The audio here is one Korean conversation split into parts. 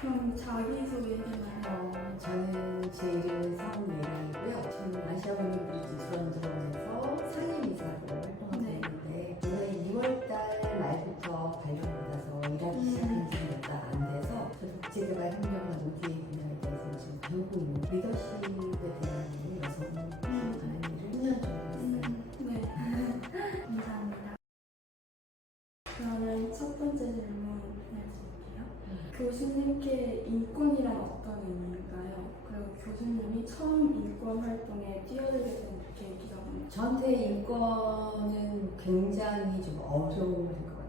그럼 자기소개 해주나요? 저는 제 이름은 성예린이고요. 지금 아시아원유 브리지 수원드론에서 상임이사로 활동하고 네. 있는데 올해 2월달 말부터 발령받아서 일하기 시작한 지 몇 달 안 돼서 국제개발 협력과 노드의 분야에 대해서 지금 배우고 있는 리더십에 대한 여성 하는 일을 10년 정도 했어요. 네. 감사합니다. 그러면 첫 번째 질문 해볼게요. 교수님께 인권이란 어떤 의미인가요? 그리고 교수님이 처음 인권 활동에 뛰어들게 된 계기가 뭔지. 저한테 인권은 굉장히 좀 어려운 것 같아요.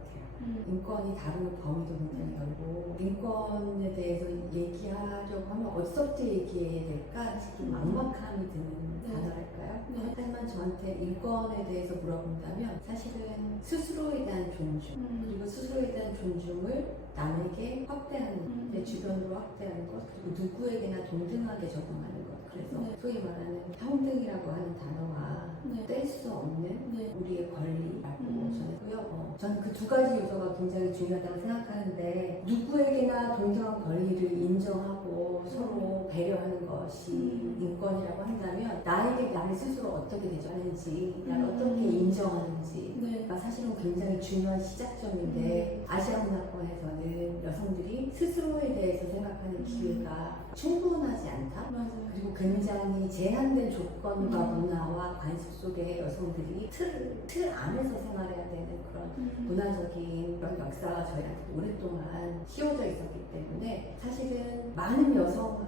인권이 다루는 범위도 굉장히 넓고 인권에 대해서 얘기하려고 하면 어디서부터 얘기해야 될까 좀 막막함이 드는 단어랄까요? 네. 하지만 저한테 인권에 대해서 물어본다면 사실은 스스로에 대한 존중 그리고 스스로에 대한 존중을 남에게 확대하는 내 주변으로 확대하는 것 그리고 누구에게나 동등하게 적용하는 것 그래서 네. 소위 말하는 평등이라고 하는 단어와 네. 뗄 수 없는 네. 우리의 권리라고 전했고요. 저는 그 두 가지 요소가 굉장히 중요하다고 생각하는데 누구에게나 동등한 권리를 인정하고 서로 배려하는 것이 인권이라고 한다면 나에게 나를 스스로 어떻게 대접하는지 나를 어떻게 인정하는지 네. 가 사실은 굉장히 중요한 시작점인데 아시아 문화권에서는 여성들이 스스로에 대해서 생각하는 기회가 충분하지 않다. 맞아요. 그리고 굉장히 제한된 조건과 문화와 관습 속에 여성들이 틀 안에서 생활해야 되는 그런 문화적인 그런 역사가 저희한테 오랫동안 씌워져 있었기 때문에 사실은 많은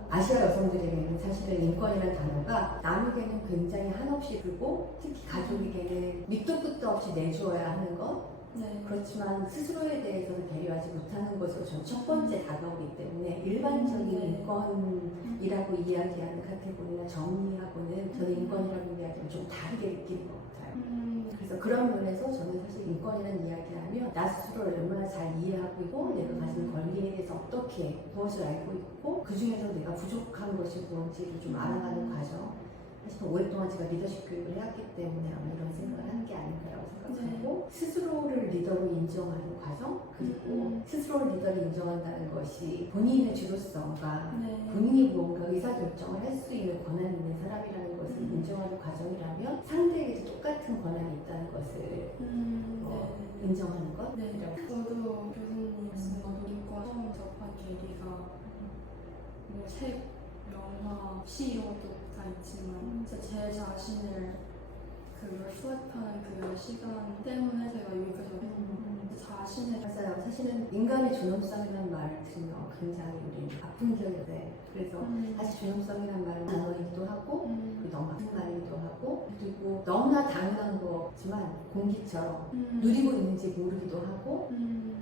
아시아 여성들에게는 사실은 인권이라는 단어가 남에게는 굉장히 한없이 크고 특히 가족에게는 밑도 끝도 없이 내주어야 하는 것 네. 그렇지만 스스로에 대해서는 배려하지 못하는 것으로 저는 첫 번째 다가오기 때문에 일반적인 인권이라고 이야기하는 카테고리나 정의하고는 저는 인권이라고 이야기하면 좀 다르게 느끼는 것 같아요. 그래서 그런 면에서 저는 사실 인권이라는 이야기하면 나 스스로를 얼마나 잘 이해하고 있고 내가 가진 권리에 대해서 어떻게 무엇을 알고 있고 그 중에서 내가 부족한 것이 무엇인지를 좀 알아가는 과정 사실 오랫동안 제가 리더십 교육을 해왔기 때문에 아마 이런 생각을 하는 게 아닌가라고 생각하고 스스로를 리더로 인정하는 과정 그리고 스스로를 리더로 인정한다는 것이 본인의 주도성과 본인이 무언가 의사결정을 할 수 있는 권한이 있는 사람이라는 것을 인정하는 과정이라면 상대에게도 똑같은 권한이 있다는 것을 인정하는 것? 네. 저도 교수님 말씀과 인권 처음 접한 계기가 뭐 책, 영화, 시 이런 것도 다 있지만 진짜 제 자신을 그걸 수업하는 그 시간 때문에 제가 여기까지 자신의 맞아요. 사실은 인간의 존엄성이라는 말을 들으면 굉장히 우리 아픈 기억이 돼. 그래서 사실 존엄성이라는 말은 단어이기도 하고 그리고 너무 아픈 말이기도 하고 그리고 너무나 당연한 거지만 공기처럼 누리고 있는지 모르기도 하고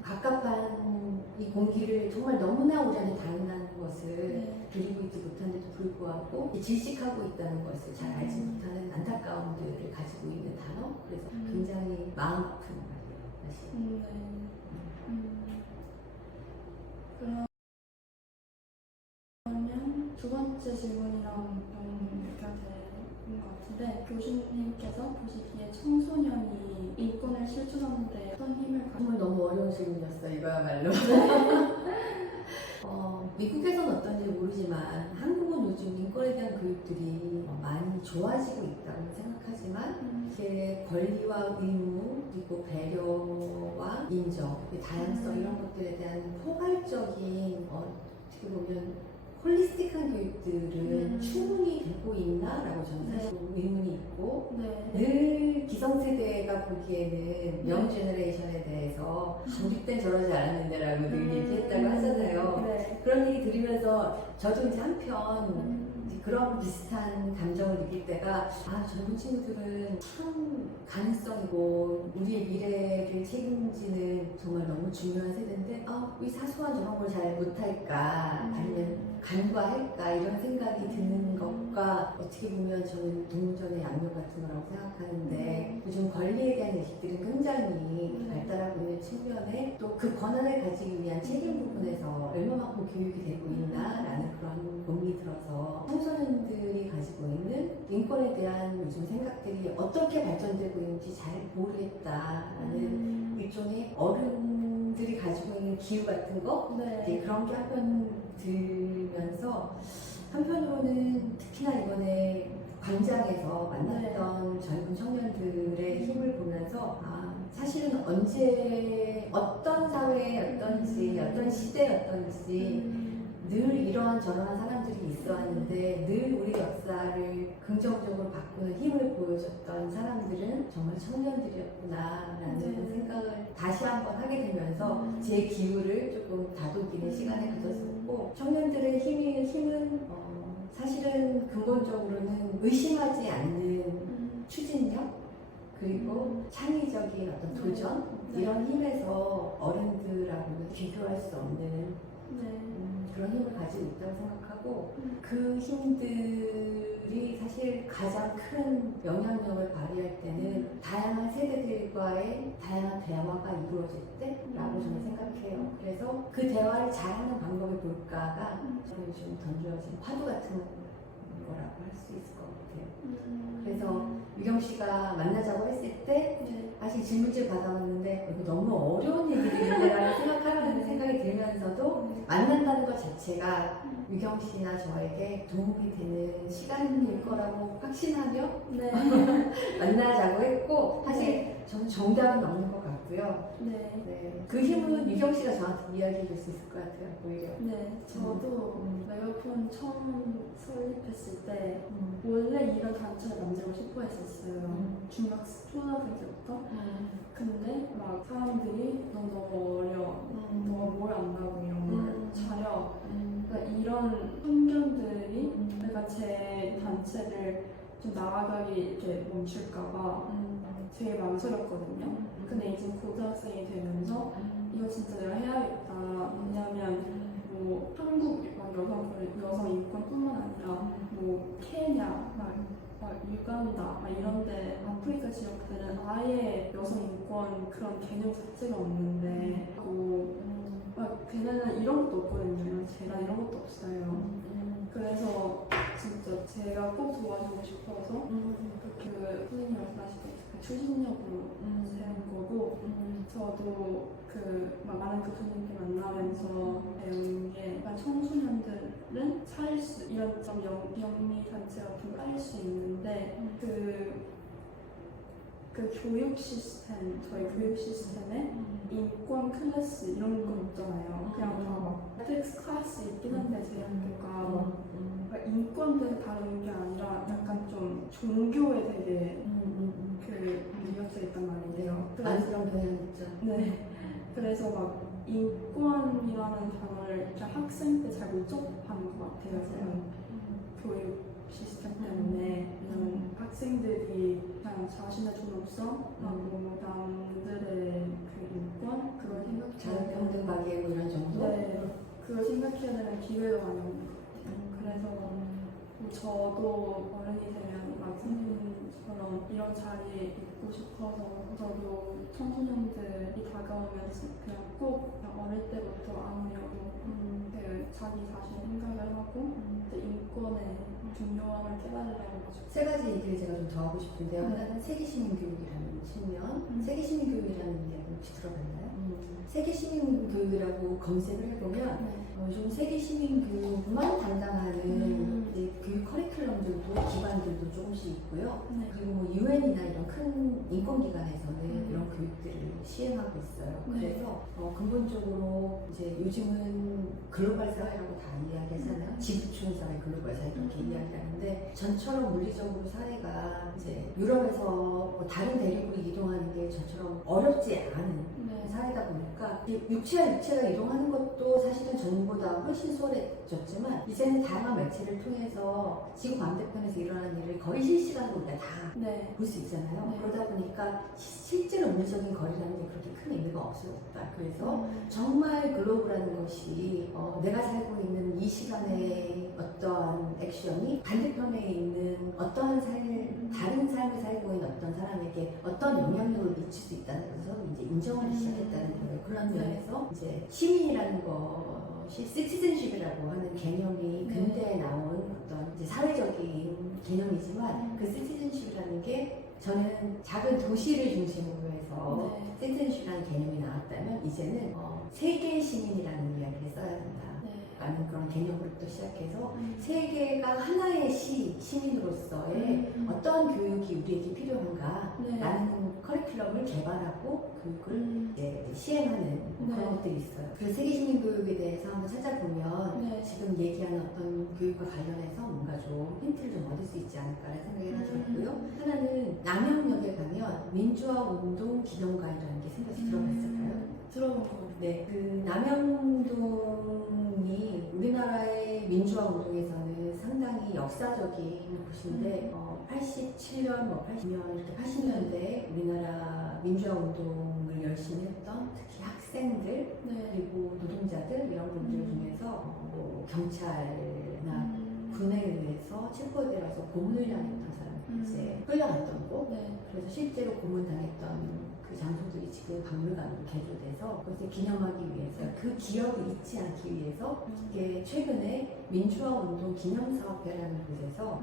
갑갑한 이 공기를 정말 너무나 우리한테 당연한 것을 누리고 있지 못한데도 불구하고 질식하고 있다는 것을 잘 알지 못하는 안타까움들을 가지고 있는 단어 그래서 굉장히 마음 아픈 말이에요 사실. 그러면 두 번째 질문이랑 연결되는 것 같은데 교수님께서 보시기에 청소년이 인권을 실천하는 데 어떤 힘을 정말 너무 어려운 질문이었어요 이거야말로. 미국에서는 어떤지 모르지만 한국은 요즘 인권에 대한 교육들이 많이 좋아지고 있다고 생각하지만 이게 권리와 의무 그리고 배려와 인정, 다양성 이런 것들에 대한 포괄적인 어떻게 보면 홀리스틱한 교육들은 충분히 되고 있나라고 저는 사실 의문이 있고 늘 기성세대가 보기에는 영 제너레이션에 대해서 우리 땐 저러지 않았는데 라고 늘 얘기했다고 하잖아요. 그런 얘기 들으면서 저도 이제 한편 그런 비슷한 감정을 느낄 때가 젊은 친구들은 참 가능성이고 우리의 미래를 책임지는 정말 너무 중요한 세대인데 왜 사소한 저런 걸 잘 못할까 아니면 간과할까 이런 생각이 드는 것과 어떻게 보면 저는 동전의 양면 같은 거라고 생각하는데 요즘 권리에 대한 의식들은 굉장히 발달하고 있는 측면에 또 그 권한을 가지기 위한 책임 부분에서 얼마만큼 교육이 되고 있나라는 그런 고민이 들어서 청소년들이 가지고 있는 인권에 대한 요즘 생각들이 어떻게 발전되고 있는지 잘 모르겠다라는 일종의 어른들이 가지고 있는 기후 같은 거 이제 그런 게 한번 보면서 한편으로는 특히나 이번에 광장에서 만났던 젊은 청년들의 힘을 보면서 사실은 언제 어떤 사회였던지 어떤 시대였던지 늘 이러한 저러한 사람들이 있어왔는데 늘 우리 역사를 긍정적으로 바꾸는 힘을 보여줬던 사람들은 정말 청년들이었구나라는 생각을 다시 한번 하게 되면서 제 기후를 조금 다독이는 시간을 가졌었고, 청년들의 힘은 사실은 근본적으로는 의심하지 않는 추진력 그리고 창의적인 어떤 도전 이런 힘에서 어른들하고는 비교할 수 없는 그런 힘을 가지고 있다고 생각하고, 그 힘들이 사실 가장 큰 영향력을 발휘할 때는 다양한 세대들과의 다양한 대화가 이루어질 때라고 저는 생각해요. 그래서 그 대화를 잘하는 방법이 뭘까가 저는 요즘 던져진 파도 같은 거라고 할 수 있을 것 같아요. 그래서 유경 씨가 만나자고 했을 때 사실 질문지를 받아봤는데 이거 너무 어려운 얘기들이라는 생각하라는 생각이 들면서도 만난다는 것 자체가 유경 씨나 저에게 도움이 되는 시간일 거라고 확신하며 만나자고 했고, 사실 저는 정답은 없는 것 같고요. 그 힘은 유경 씨가 저한테 이야기해 줄 수 있을 것 같아요, 오히려. 저도 메가폰 처음 설립했을 때 원래 이런 단체를 만들고 싶어 했었어요. 초등학생 때부터. 근데 막 사람들이 너 너무 어려, 너 뭘 안다고 이런 걸 차려. 그러니까 이런 편견들이 내가 제 단체를 좀 나아가기 이렇게 멈출까봐 되게 망설였거든요. 근데 이제 고등학생이 되면서 이거 진짜 내가 해야겠다. 왜냐면 뭐 한국 여성 인권뿐만 아니라 뭐 케냐, 유간다 이런데 아프리카 지역들은 아예 여성 인권 그런 개념 자체가 없는데 걔네는 이런 것도 없거든요. 제가 이런 것도 없어요. 그래서 진짜 제가 꼭 도와주고 싶어서 그 선생님 말씀하신 그 추진력으로 세운 거고, 저도 막 많은 교수님께 만나면서 배운 게 청소년들은 이런 좀 영리 단체 같은 거 쌓일 수 있는데 그 교육 시스템, 저희 교육 시스템에 인권 클래스 이런 거 없잖아요. 그냥 다막 클래스 있긴 한데 제 학교가 인권대로 다루는 게 아니라 약간 좀 종교에 되게 이어져 있단 말이에요. 많이 그런 경향이 있죠. 그래서 막 인권이라는 단어를 학생 때 잘 못 접하는 것 같아요. 저는 교육 시스템 때문에 학생들이 그냥 자신의 존엄성, 남들의 그 인권 그걸 생각해야 자유평등 관계 이런 정도. 그걸 생각해야 되는 기회가 많이 오는 것 같아요. 그래서 저도 어른이 되면 막 선생님처럼 이런 자리에 있고 싶어서 저도 청소년들이 다가오면 그냥 꼭 어릴 때부터 아무래도 자기 자신 생각을 하고 인권의 중요함을 깨달으려고 세 가지 얘기를 제가 좀 더 하고 싶은데요. 하나는 세계시민교육이라는 측면, 세계시민교육이라는 이야기 혹시 들어봤나요? 세계시민교육이라고 검색을 해보면 요즘 세계시민교육만 담당하는 이제 교육 커리큘럼들도 기관들도 조금씩 있고요. 그리고 뭐 UN이나 이런 큰 인권기관에서는 이런 교육들을 시행하고 있어요. 그래서 근본적으로 이제 요즘은 글로벌 사회라고 다 이야기하잖아요. 지구촌 사회, 글로벌 사회 이렇게 이야기하는데, 전처럼 물리적으로 사회가 이제 유럽에서 뭐 다른 대륙으로 이동하는 게 전처럼 어렵지 않은 사회다 보니까 육체가 이동하는 것도 사실은 전보다 훨씬 수월해졌지만, 이제는 다양한 매체를 통해서 지구 반대편에서 일어나는 일을 거의 실시간으로 우리가 다 볼 수 있잖아요. 그러다 보니까 실제로 물리적인 거리라는 게 그렇게 큰 의미가 없어졌다. 그래서 정말 글로벌한 것이 내가 살고 있는 이 시간의 어떠한 액션이 반대편에 있는 어떠한 다른 삶을 살고 있는 어떤 사람에게 어떤 영향력을 미칠 수 있다는 것을 이제 인정하기 시작했다는 거예요. 그런 면에서 이제 시민이라는 것이 시티즌십이라고 하는 개념이 근대에 나온 어떤 이제 사회적인 개념이지만, 그 시티즌십이라는 게 저는 작은 도시를 중심으로 해서 시티즌십이라는 개념이 나왔다면, 이제는 세계 시민이라는 이야기를 써야 된다. 라는 그런 개념으로부터 시작해서 세계가 하나의 시민으로서의 어떤 교육이 우리에게 필요한가 네. 라는 커리큘럼을 개발하고 교육을 이제 시행하는 네. 그런 것들이 있어요. 그래서 세계시민 교육에 대해서 한번 찾아보면 네. 지금 얘기하는 어떤 교육과 관련해서 뭔가 좀 힌트를 좀 얻을 수 있지 않을까라는 생각이 하나 들었고요. 하나는 남영역에 가면 민주화운동 기념관이라는 게 생겨서 들어봤을까요? 들어본 것 같아요. 네, 그 남영운동이 우리나라의 민주화 운동에서는 상당히 역사적인 곳인데 87년, 80년 이렇게 80년대 우리나라 민주화 운동을 열심히 했던 특히 학생들 네. 그리고 노동자들 이런 분들 중에서 뭐 경찰이나 군에 의해서 체포되어서 고문을 당했던 사람들 이제 끌려갔던 곳 네. 그래서 실제로 고문당했던 그 장소들이 지금 박물관으로 개조돼서 그것을 기념하기 위해서 그 기억을 잊지 않기 위해서 이게 최근에 민주화운동 기념사업회라는 곳에서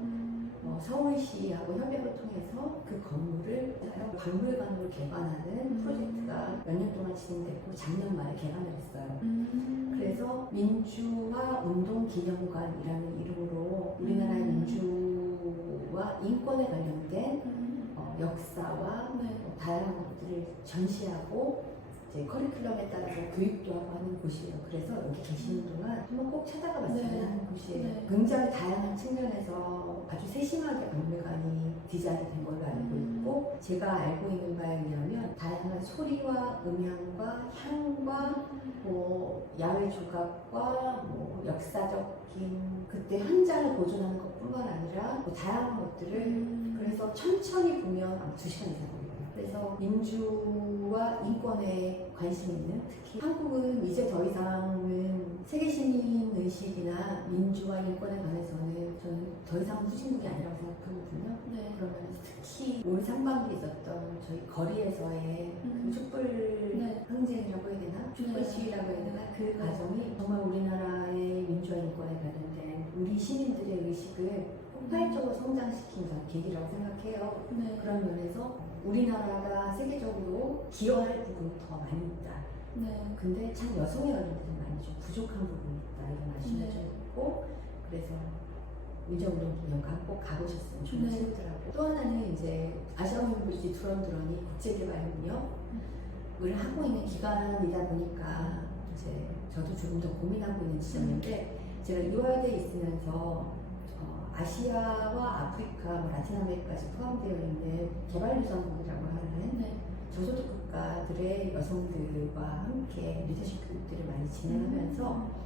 서울시하고 협약을 통해서 그 건물을 박물관으로 개관하는 프로젝트가 몇 년 동안 진행됐고 작년 말에 개관을 했어요. 그래서 민주화운동기념관이라는 이름으로 우리나라의 민주와 인권에 관련된 역사와 네. 다양한 것들을 전시하고 이제 커리큘럼에 따라서 교육도 하고 하는 곳이에요. 그래서 여기 계시는 동안 한번 꼭 찾아가 봤으면 네. 하는 곳이에요. 네. 굉장히 다양한 측면에서 아주 세심하게 박물관이 디자인된 걸로 알고 있고 제가 알고 있는 바에 의하면 다양한 소리와 음향과 향과 뭐 야외 조각과 뭐 역사적인 그때 현장을 보존하는 것뿐만 아니라 뭐 다양한 것들을 그래서 천천히 보면 아마 2시간 이상 걸려요. 그래서 민주와 인권에 관심 있는 특히 한국은 이제 더 이상은 세계시민 의식이나 민주와 인권에 관해서는 저는 더 이상 후진국이 아니라고 생각하거든요. 네. 그러면 특히 올 상반기에 있었던 저희 거리에서의 그 촛불 네. 항쟁이라고 해야 되나? 촛불 네. 시위라고 해야 되나? 그 과정이 정말 우리나라의 민주와 인권에 관련된 우리 시민들의 의식을 폭발적으로 성장시킨 계기라고 생각해요. 네. 그런 면에서 우리나라가 세계적으로 기여할 부분이 더 많이 있다. 네. 근데 참 여성에 관련돼서 많이 좀 부족한 부분이 있다. 이런 말씀을 네. 좀 있고 그래서 민주운동기념관 꼭 가보셨으면 좋은 네. 친구들하고 또 하나는 이제 아시아문부지 두런두런이 국제개발협력을 하고 있는 기관이다 보니까 이제 저도 조금 더 고민하고 있는 지점인데 제가 이화여대에 있으면서 아시아와 아프리카, 뭐 라틴 아메리카까지 포함되어 있는 개발유산국이라고 하는 네. 저소득 국가들의 여성들과 함께 리더십 교육들을 많이 진행하면서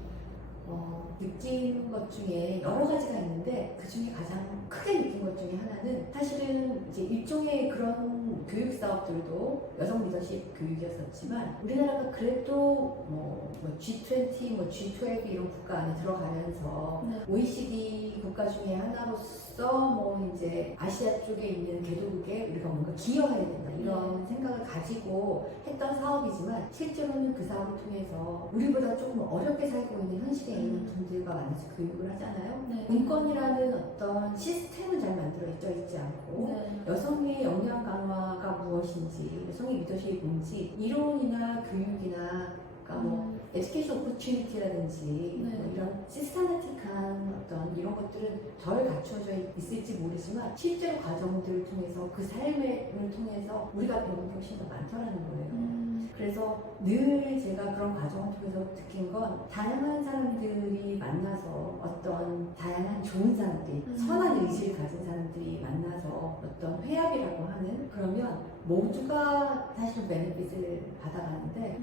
느낀 것 중에 여러 가지가 있는데 그 중에 가장 크게 느낀 것 중에 하나는 사실은 이제 일종의 그런 교육 사업들도 여성 리더십 교육이었었지만 우리나라가 그래도 뭐 G20, 뭐 G12 이런 국가 안에 들어가면서 네. OECD 국가 중에 하나로서 뭐 이제 아시아 쪽에 있는 개도국에 우리가 뭔가 기여해야 된다 이런 생각을 가지고 했던 사업이지만 실제로는 그 사업을 통해서 우리보다 조금 어렵게 살고 있는 현실에 있는 분들과 만나서 교육을 하잖아요. 네. 인권이라는 어떤 시스템은 잘 만들어져 있지 않고 네. 여성의 역량 강화가 무엇인지 여성의 리더십이 뭔지 이론이나 교육이나 그러니까 뭐 에듀케이션 오퍼튜니티라든지 네. 뭐 이런 시스테마틱한 어떤 이런 것들은 덜 갖춰져 있을지 모르지만 실제로 과정들을 통해서 그 삶을 통해서 우리가 배우는 게 훨씬 더 많더라는 거예요. 그래서 늘 제가 그런 과정을 통해서 느낀 건 다양한 사람들이 만나서 어떤 다양한 좋은 사람들이 선한 의지를 가진 사람들이 만나서 어떤 회합이라고 하는 그러면 모두가 사실 베네핏을 받아가는데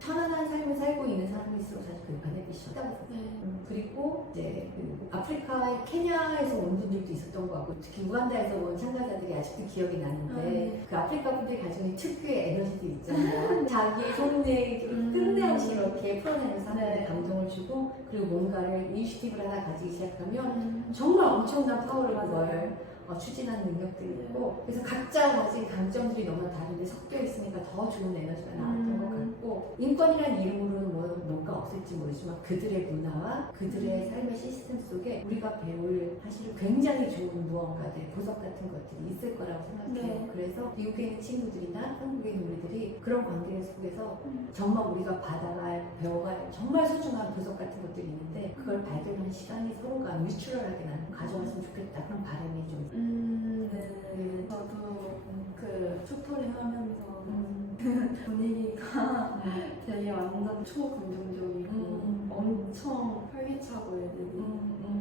편안한 삶을 살고 있는 사람일수록 사실 그 베네핏이 크다고 생각해요. 네. 그리고 이제 그 아프리카의 케냐에서 온 분들도 있었던 것 같고 특히 우간다에서 온 참가자들이 아직도 기억이 나는데 그 아프리카 분들이 가지고 있는 특유의 에너지들 있잖아요. 자기 속내 끝내없이 이렇게 풀어내면서 하나의 감동을 주고 그리고 뭔가를 이니시티브를 하나 가지기 시작하면 정말 엄청난 파워를 그걸 추진하는 능력들이 있고 그래서 각자 가진 강점들이 너무 다른데 섞여 있으니까 더 좋은 에너지가 나왔던 것 같고 인권이라는 이름으로는 뭔가 없을지 모르지만 그들의 문화와 그들의 삶의 시스템 속에 우리가 배울 사실 굉장히 좋은 무언가들 보석 같은 것들이 있을 거라고 생각해요. 네. 그래서 미국에 있는 친구들이나 한국에 있는 우리들이 그런 관계 속에서 정말 우리가 받아갈 배워갈 정말 소중한 보석 같은 것들이 있는데 그걸 발견하는 시간이 서로가 뮤추럴하게 나는 가져갔으면 좋겠다 그런 바람이 좀 네. 저도 그 튜토링 하면서 분위기가 되게 완전 초긍정적이고 엄청 활기차고 애들이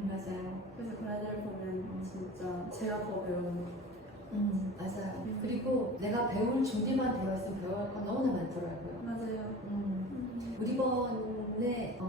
맞아요. 그래서 그 애들 보면 진짜 제가 더 배우는 맞아요. 그리고 내가 배울 준비만 되어 있으면 배워야 할 건 너무나 많더라고요. 맞아요. 우리 번에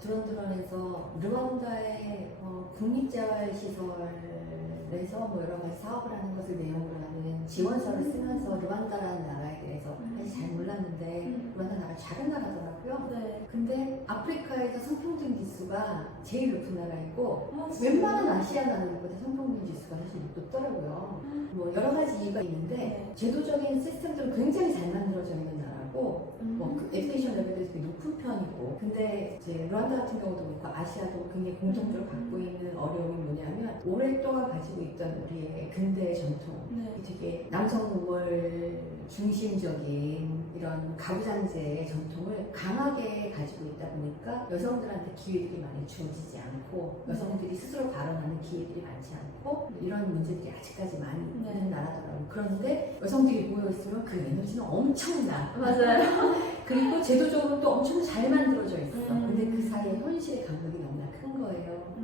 드론에서 르완다의 국립재활시설에서 뭐 여러 가지 사업을 하는 것을 내용으로 하는 지원서를 쓰면서 르완다라는 나라에 대해서 사실 잘 몰랐는데 르완다 나라 작은 나라더라고요. 네. 근데 아프리카에서 성평등 지수가 제일 높은 나라이고 아, 웬만한 아시아 나라들보다 성평등 지수가 사실 높더라고요. 뭐 여러 가지 이유가 있는데 네. 제도적인 시스템들은 굉장히 잘 만들어져 있는 나라고 그 에듀케이션 레벨도 되게 높은 편이고 근데 이제 르완다 같은 경우도 그렇고 아시아도 굉장히 공통적으로 갖고 있는 어려움이 뭐냐면 오랫동안 가지고 있던 우리의 근대 전통 네. 되게 남성 우월 중심적인 이런 가부장제의 전통을 강하게 가지고 있다 보니까 여성들한테 기회들이 많이 주어지지 않고 여성들이 스스로 발언하는 기회들이 많지 않고 이런 문제들이 아직까지 많이 있는 나라더라고요. 그런데 여성들이 모여있으면 그 에너지는 엄청나. 맞아요. 그리고 제도적으로 또 엄청 잘 만들어져 있어. 근데 그 사이에 현실의 간극이 너무나 큰 거예요.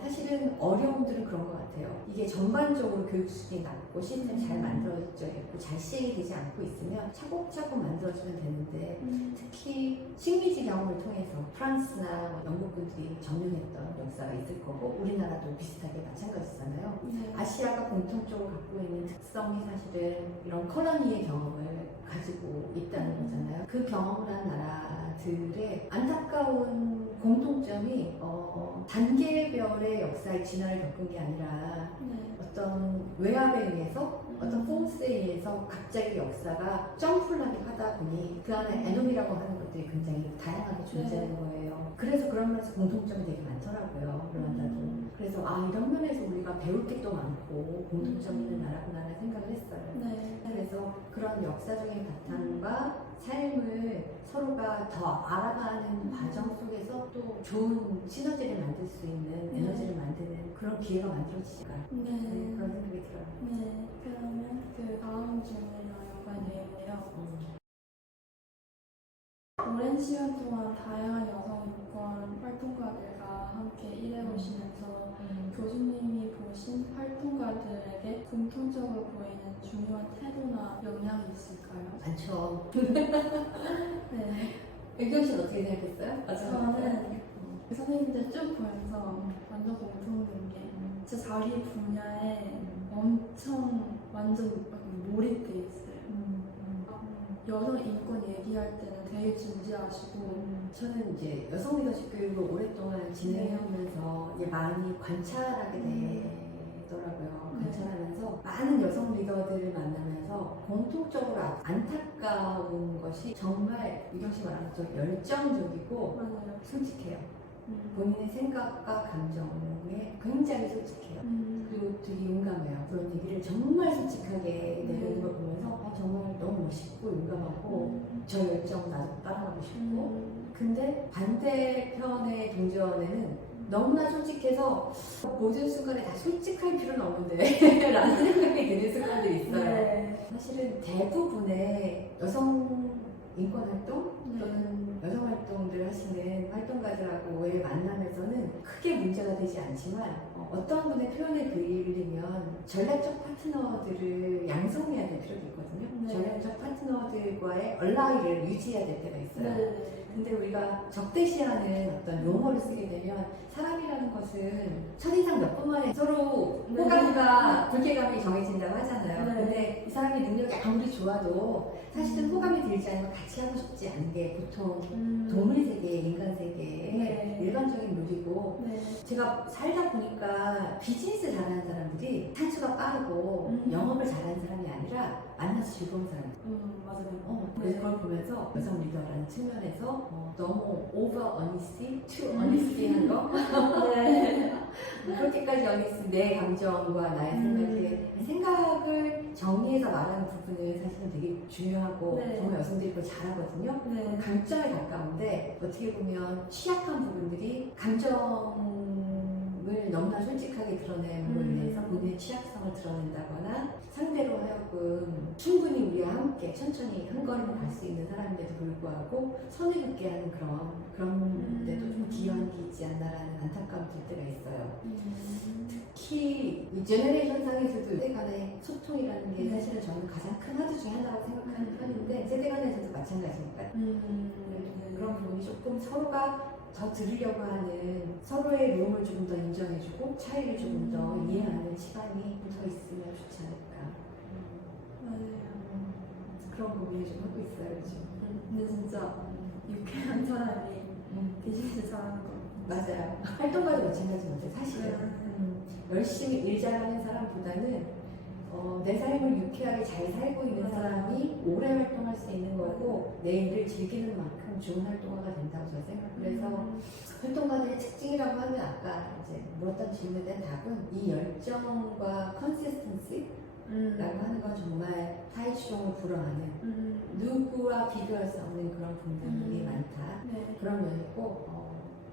사실은 어려움들은 그런 것 같아요. 이게 전반적으로 교육 수준이 낮고 시스템이 잘 만들어져 있고 잘 시행이 되지 않고 있으면 차곡차곡 만들어지면 되는데 특히 식민지 경험을 통해서 프랑스나 영국군들이 점령했던 역사가 있을 거고 우리나라도 비슷하게 마찬가지잖아요. 아시아가 공통적으로 갖고 있는 특성이 사실은 이런 콜로니의 경험을 가지고 있다는 거잖아요. 그 경험을 한 나라들의 안타까운 공통점이 단계별의 역사의 진화를 겪은 게 아니라 어떤 외압에 의해서 어떤 포스에 의해서 갑자기 역사가 점프를 하다 보니 그 안에 에노미라고 하는 것들이 굉장히 다양하게 존재하는 거예요. 그래서 그런 면에서 공통점이 되게 많더라고요. 르완다도. 그래서 이런 면에서 우리가 배울 게 또 많고 공통점이 있는 나라구나라는 생각을 했어요. 그래서 그런 역사적인 바탕과 삶을 서로가 더 알아가는 과정 속에서 또 좋은 시너지를 만들 수 있는 에너지를 만드는 그런 기회가 만들어지니까 그런 생각이 들어요. 네. 그러면 그 다음 질문이랑 연관되는데요. 오랜 시간 동안 다양한 여성 인권 활동가들과 함께 일해오시면서 교수님이 보신 활동가들에게 공통적으로 보이는 중요한 태도나 역량이 있을까요? 많죠. 네. 의견 씨는 어떻게 생각했어요? 저는 선생님들 쭉 보면서 완전 공통된 게 제 자기 분야에 엄청 완전 몰입돼 있어요. 여성 인권 얘기할 때는 되게 진지하시고 저는 이제 여성 리더십 교육을 오랫동안 진행하면서 많이 관찰하게 되더라고요. 관찰하면서 많은 여성 리더들을 만나면서 공통적으로 안타까운 것이 정말 유경 씨 말한 것처럼 열정적이고 맞아요. 솔직해요. 본인의 생각과 감정에 굉장히 솔직해요. 그리고 되게 용감해요. 그런 얘기를 정말 솔직하게 내놓는 걸 보면서 정말 너무 멋있고 용감하고 저 열정 나도 따라가고 싶고 근데 반대편의 동전에는 너무나 솔직해서 모든 순간에 다 솔직할 필요는 없는데 라는 생각이 드는 순간들이 있어요. 사실은 대부분의 여성 인권 활동 또는 여성 활동들 하시는 활동가들하고의 만남에서는 크게 문제가 되지 않지만 어떤 분의 표현을 빌리면 전략적 파트너들을 양성해야 될 필요가 있거든요. 전략적 파트너들과의 얼라이를 유지해야 될 때가 있어요. 근데 우리가 적대시하는 어떤 용어를 쓰게 되면 사람이라는 것은 첫인상 몇 분 만에 서로 호감과 불쾌감이 정해진다고 하잖아요. 근데 이 사람의 능력이 아무리 좋아도 사실은 호감이 들지 않으면 같이 하고 싶지 않은 게 보통 동물 세계, 인간 세계의 일반적인 룰이고 있고 네. 제가 살다 보니까 비즈니스 잘하는 사람들이 산수가 빠르고 영업을 잘하는 사람이 아니라 만나서 즐거운 사람. 맞아요. 그래서 그걸 보면서 여성 리더라는 측면에서 너무 over honesty, too honesty 한 거. 네. 그렇게까지 honesty, 내 감정과 나의 생각을 정리해서 말하는 부분은 사실은 되게 중요하고 네. 정말 여성들이 그걸 잘하거든요. 네. 감정에 가까운데 어떻게 보면 취약한 부분들이 감정을 너무나 솔직하게 드러냄으로 인해서 본인의 취약성을 드러낸다거나 상대로 하여금 충분히 우리와 함께 천천히 한 걸음을 갈 수 있는 사람인데도 불구하고 선을 긋게 하는 그런 데도 좀 기여한 게 있지 않나라는 안타까움 들 때가 있어요. 특히 이 제너레이션 상에서도 세대 간의 소통이라는 게 사실은 저는 가장 큰 화두 중에 하나라고 생각하는 편인데 세대 간에서도 마찬가지니까 그런 부분이 조금 서로가 더 들으려고 하는 서로의 룸을 조금 더 인정해주고 차이를 조금 더 이해하는 시간이 더 있으면 좋지 않을까. 맞아요. 그런 고민을 좀 하고 있어요 요즘. 근데 진짜 유쾌한 사람이 비즈니스 잘하는 거. 맞아요. 활동가도 마찬가지인데 사실은 열심히 일 잘하는 사람보다는 내 삶을 유쾌하게 잘 살고 있는 사람이 오래 활동할 수 있는 거고 내 일을 즐기는 만큼 좋은 활동가가 된다고 저는 생각을 해서 활동가들의 특징이라고 하면 아까 이제 물었던 질문에 대한 답은 이 열정과 컨시스턴시라고 하는 건 정말 타의 추종을 불허하는 누구와 비교할 수 없는 그런 분들이 많다. 네. 그런 면이고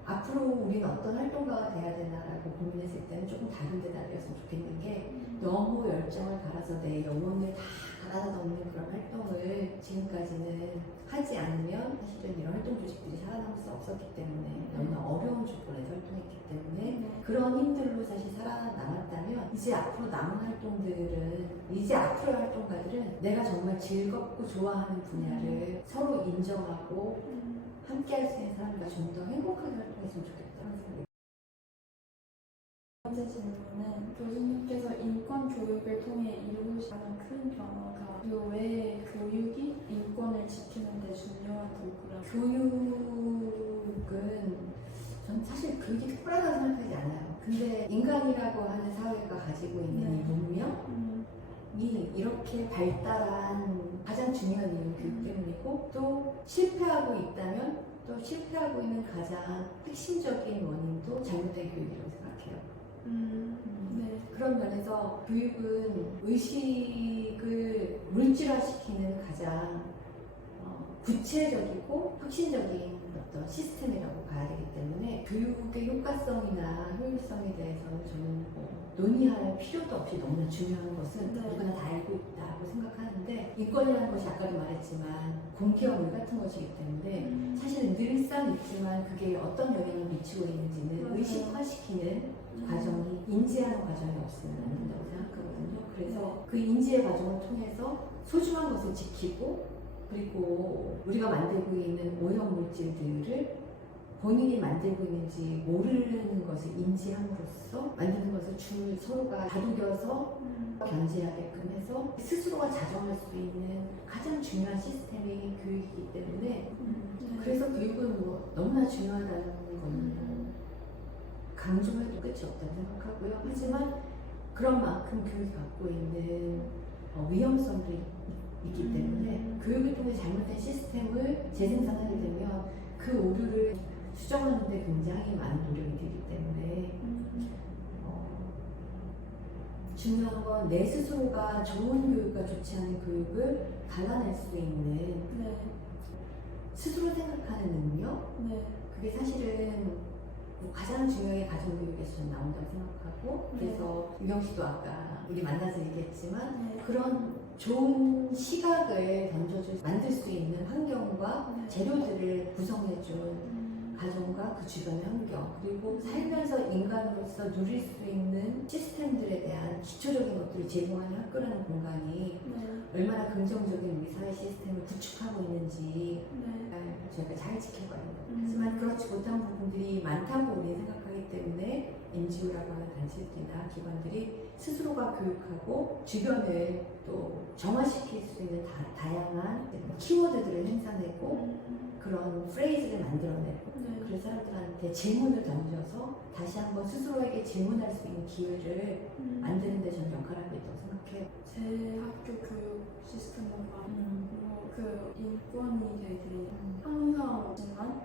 앞으로 우리는 어떤 활동가가 돼야 되나라고 고민했을 때는 조금 다른 데다 되었으면 좋겠는 게 너무 열정을 갈아서 내 영혼을 다 갈아다 넣는 그런 활동을 지금까지는 하지 않으면 사실은 이런 활동 조직들이 살아남을 수 없었기 때문에 너무나 어려운 조건에서 활동했기 때문에 그런 힘들로 사실 살아남았다면 이제 앞으로 남은 활동들은 이제 앞으로의 활동가들은 내가 정말 즐겁고 좋아하는 분야를 서로 인정하고 함께 할 수 있는 사람과 좀 더 행복하게 활동했으면 좋겠다는 생각이 첫 번째 질문은 교수님께서 인권 교육을 통해 이루시는 큰 변화가 왜 교육이 인권을 지키는 데 중요한 도구라. 교육은 전 사실 교육이 특별하다고 생각하지 않아요. 근데 인간이라고 하는 사회가 가지고 있는 이 문명이 이렇게 발달한 가장 중요한 이유는 교육 때문이고 또 실패하고 있다면 또 실패하고 있는 가장 핵심적인 원인도 잘못된 교육이라고 생각해요. 네. 그런 면에서 교육은 의식을 물질화시키는 가장 구체적이고 혁신적인 어떤 시스템이라고 봐야 되기 때문에 교육의 효과성이나 효율성에 대해서는 저는 논의할 필요도 없이 너무나 중요한 것은 누구나 다 알고 있다고 생각하는데 인권이라는 것이 아까도 말했지만 공기와 물 같은 것이기 때문에 사실은 늘상 있지만 그게 어떤 영향을 미치고 있는지는 의식화시키는 과정이 인지하는 과정이 없으면 안 된다고 생각하거든요. 그래서 그 인지의 과정을 통해서 소중한 것을 지키고 그리고 우리가 만들고 있는 오염 물질들을 본인이 만들고 있는지 모르는 것을 인지함으로써 만드는 것을 서로가 다독여서 견제하게끔 해서 스스로가 자정할 수 있는 가장 중요한 시스템이 교육이기 때문에 그래서 교육은 너무나 중요하다는 건 강조해도 끝이 없다고 생각하고요. 하지만 그런 만큼 교육이 갖고 있는 위험성들이 있기 때문에 교육을 통해 잘못된 시스템을 재생산하게 되면 그 오류를 수정하는 데 굉장히 많은 노력이 되기 때문에 중요한 건 내 스스로가 좋은 교육과 좋지 않은 교육을 갈라낼 수 있는 스스로 생각하는 능력 그게 사실은 가장 중요하게 가정교육에서 나온다고 생각하고 그래서 유경 씨도 아까 우리 만나서 얘기했지만 그런 좋은 시각을 만들 수 있는 환경과 재료들을 구성해준 가정과 그 주변의 환경 그리고 살면서 인간으로서 누릴 수 있는 시스템들에 대한 기초적인 것들을 제공하는 학교라는 공간이 얼마나 긍정적인 우리 사회 시스템을 구축하고 있는지 저희가 잘 지켜봐야 합니다. 하지만 그렇지 못한 부분들이 많다고 우리는 생각하기 때문에 NGO라고 하는 단체들이나 기관들이 스스로가 교육하고 주변을 또 정화시킬 수 있는 다양한 키워드들을 생산하고 그런 프레이즈를 만들어내고 네. 그 사람들한테 질문을 던져서 다시 한번 스스로에게 질문할 수 있는 기회를 만드는 데 저는 역할을 하고 있다고 생각해요. 제 학교 교육 시스템보다 그 인권이 되게 항상 없지만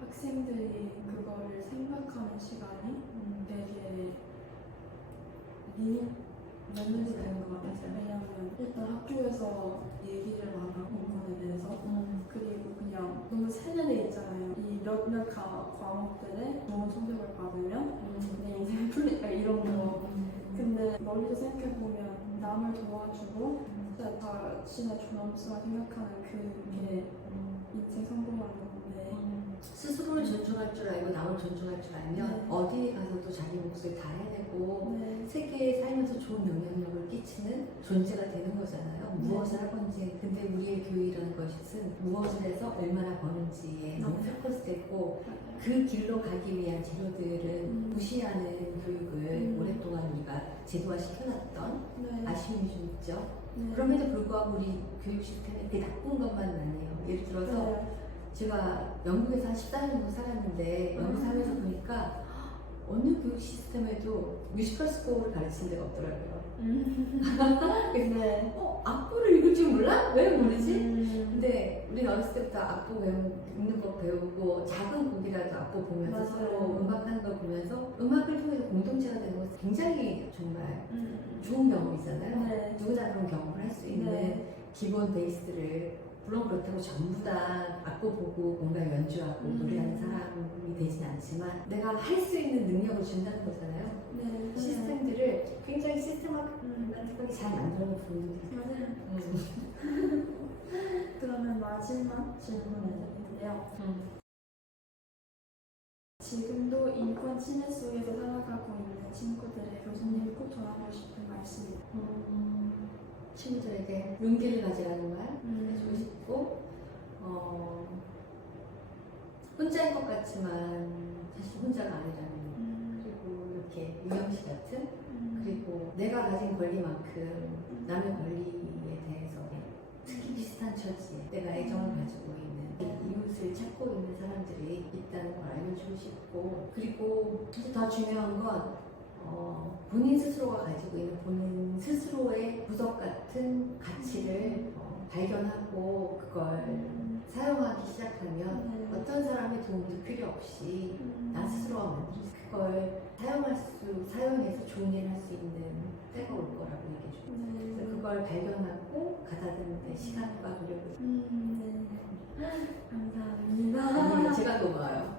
학생들이 그거를 생각하는 시간이 되게 limit 되는 것 같아요. 왜냐하면 일단 학교에서 얘기를 안 하고 인권에 대해서 그리고 그냥 너무 세뇌돼 있잖아요. 이 몇몇 과목들에 좋은 성적을 받으면 내 인생이 풀린다 이런 거. 근데 멀리서 생각해보면 남을 도와주고 진짜 자신의 존엄성을 생각하는 그게 인생 성공하는 건데 스스로를 존중할 줄 알고 남을 존중할 줄 알면 네. 어디에 가서도 자기 몫을 다 해내고 네. 세계에 살면서 좋은 영향력을 끼치는 존재가 되는 거잖아요. 네. 무엇을 하건지. 근데 우리의 교육이라는 것은 무엇을 해서 얼마나 버는지에 너무 포커스됐고 그 길로 가기 위한 재료들은 무시하는 교육을 오랫동안 우리가 제도화 시켜놨던 네. 아쉬움이 좀 있죠. 네. 그럼에도 불구하고 우리 교육 시스템에 그 나쁜 것만 많네요. 예를 들어서 네. 제가 영국에서 한 14년 정도 살았는데 영국 살면서 보니까 어느 교육 시스템에도 뮤지컬 스코어를 가르치는 데가 없더라고요. 네. 악보를 읽을 줄 몰라? 왜 모르지? 근데 우리 어렸을 때부터 악보 읽는 거 배우고 작은 곡이라도 악보 보면서 맞아요. 서로 음악하는 걸 보면서 음악을 통해서 공동체가 되는 것은 굉장히 정말 좋은 경험이잖아요. 네. 누구나 그런 경험을 할 수 있는 네. 기본 베이스들을 물론 그렇다고 전부 다 악보 보고 뭔가 연주하고 노래하는 사람이 되진 않지만 내가 할 수 있는 능력을 준다는 거잖아요. 네. 시스템들을 굉장히 시스템화하게 잘 만들어 놓은 분들이 맞아요. 그러면 마지막 질문을 드리는데요. 지금도 인권 침해 속에서 살아가고 있는 친구들의 교수님이 꼭 전하고 싶은 말씀이 친구들에게 용기를 가지라는 말 해주고 음. 싶고 혼자인 것 같지만 사실 혼자가 아니라는 그리고 이렇게 유영 씨 같은 그리고 내가 가진 권리만큼 남의 권리에 대해서 특히 비슷한 처지에 내가 애정을 가지고 있는 이웃을 찾고 있는 사람들이 있다는 걸 알려주고 싶고 그리고 사실 더 중요한 건 본인 스스로가 가지고 있는 본인 스스로의 부적 같은 가치를 발견하고 그걸 사용하기 시작하면 어떤 사람의 도움도 필요 없이 나 스스로가 만들 수 그걸 사용해서 좋은 일을 할 수 있는 때가 올 거라고 얘기해 줘요. 그래서 그걸 발견하고 가다듬는 데 시간과 노력을 네. 감사합니다. 아니요, 제가 고마워요.